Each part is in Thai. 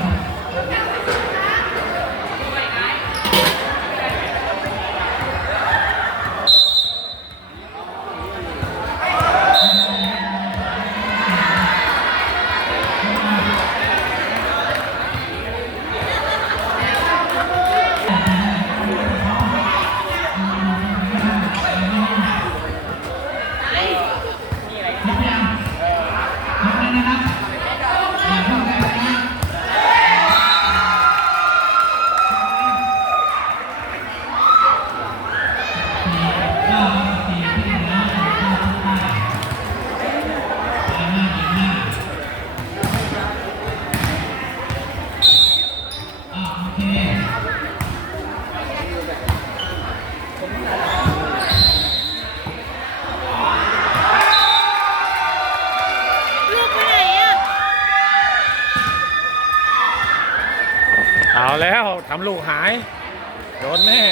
ลูก เอาแล้วทำลูกหาย โดนแน่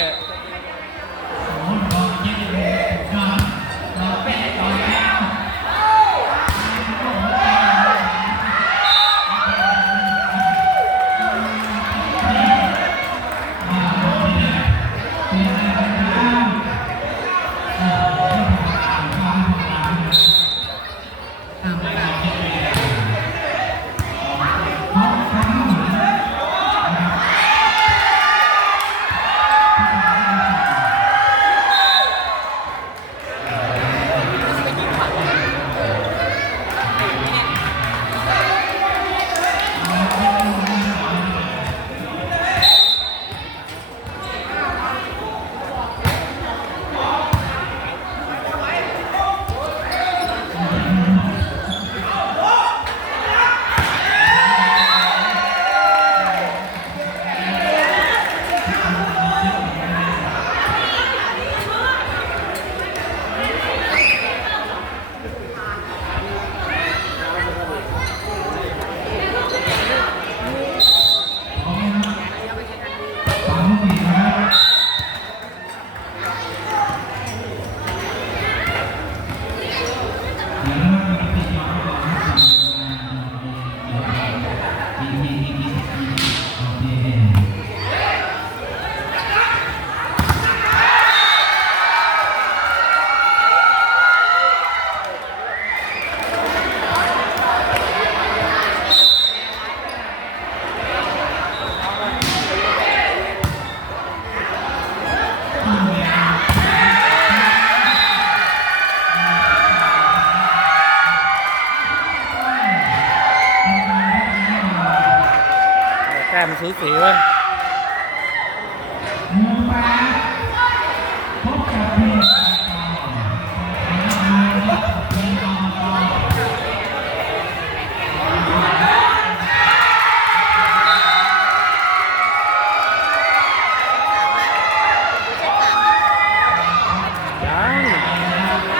สูสีเว้ย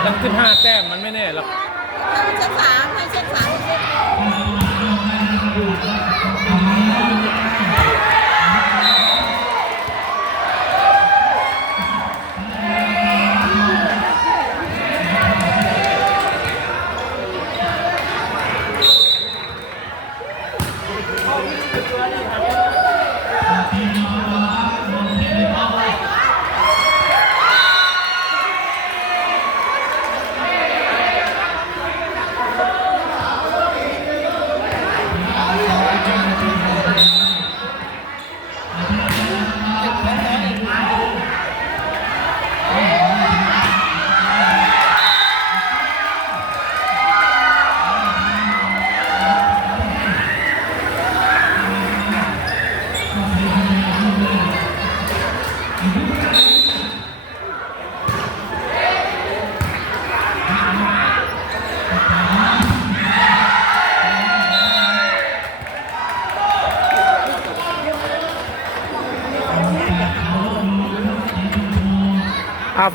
ยังตั้งสิบห้าแต้มมันไม่แน่หรอกให้เช็คสามให้เช็คสามเช็ค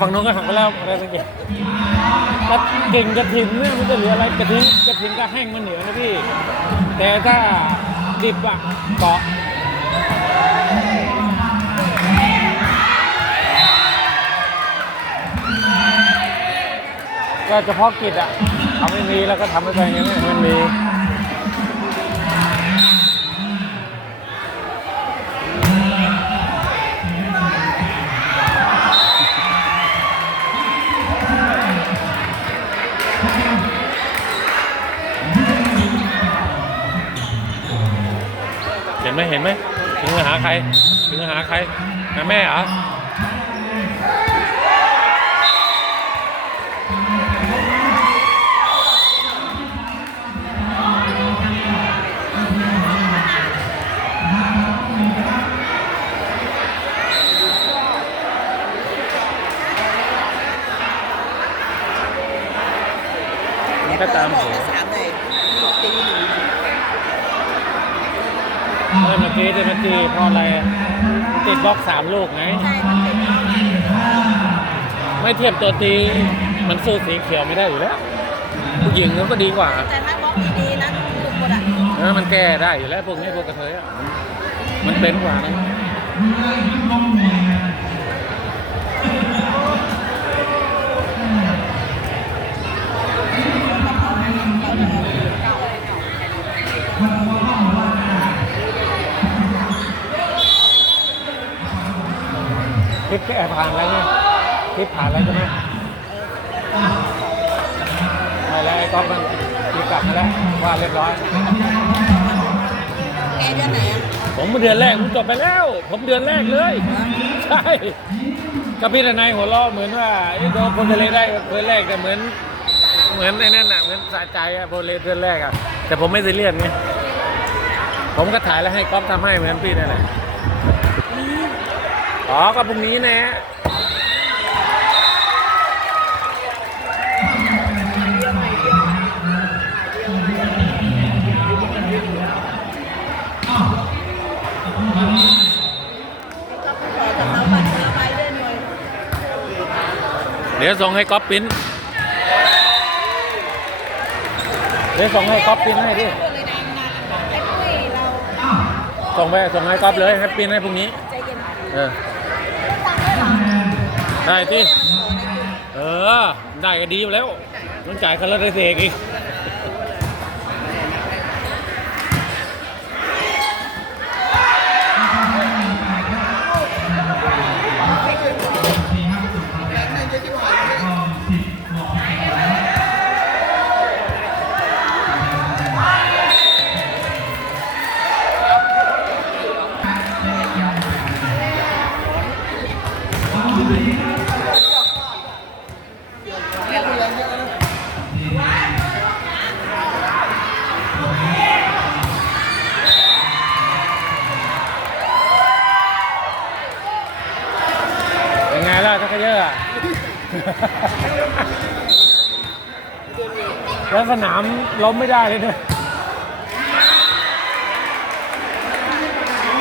ฝั่งนู้นก็หักไปแล้วอะไรสักอย่างกระเก่งกระถินเนี่ยมันจะเหลืออะไรกระถินกระถินก็แห้งมันเหนียวนะพี่ แต่ถ้าดิบอะเกาะก็เฉพาะกิจอะเขาไม่มีแล้วก็ทำไม่ไปอย่างนี้มันมี ไหมเห็นไหมถึงหาใครถึงหาใครหาแม่เหรอก็ตามผมภาษาเลยตี หนึ่งเมื่อกี้ที่มันตีเพราะอะไรติดบล็อกสามลูกไง ใช่มันเป็นไม่เทียบตัวตีมันสู้สีเขียวไม่ได้อยู่แล้ว ผู้หญิงมันก็ดีกว่าแต่ถ้าบล็อกดีๆนะถูกหมดอะเออมันแก้ได้อยู่แล้วพวกนี้พวกกระเทยอะมันมันเป็นกว่านะ ลิปแก้ผ่านแล้วไงคลิปผ่านแล้วใช่ไหมไม่แล้วไอ้ก๊อฟมันตีกลับมาแล้วว่าเรียบร้อย แกเดือนไหนอะผมเดือนแรกผมจบไปแล้ว ผมเดือนแรกเลย ใช่กับพี่ทนายหัวเราะเหมือนว่าไอ้โดนคนทะเลได้เดือนแรกแต่เหมือน เหมือนไอ้นั่นน่ะเหมือนสะใจอะโบเลเดือนแรกอะแต่ผมไม่ซีเรียสไงผมก็ถ่ายแล้วให้ก๊อฟทำให้เหมือนพี่นั่นแหละ อ๋อก็พรุ่งนี้แนะก็ขอจากเราบัตรเราไปด้วยหน่วยเดี๋ยวส่งให้ก๊อฟปริ้น เดี๋ยวส่งให้ก๊อฟปริ้นให้ดิเลยนะงานไอ้ปุ้ยเราส่งไปส่งให้ก๊อฟเลยให้ปริ้นให้พรุ่งนี้ใจเย็นเออ ฟังด้วยเหรอ ได้ที่เออ ได้ก็ดีอยู่แล้วต้องจ่ายคันละได้เสกอีก แล้วสนามล้มไม่ได้เลยเนี่ย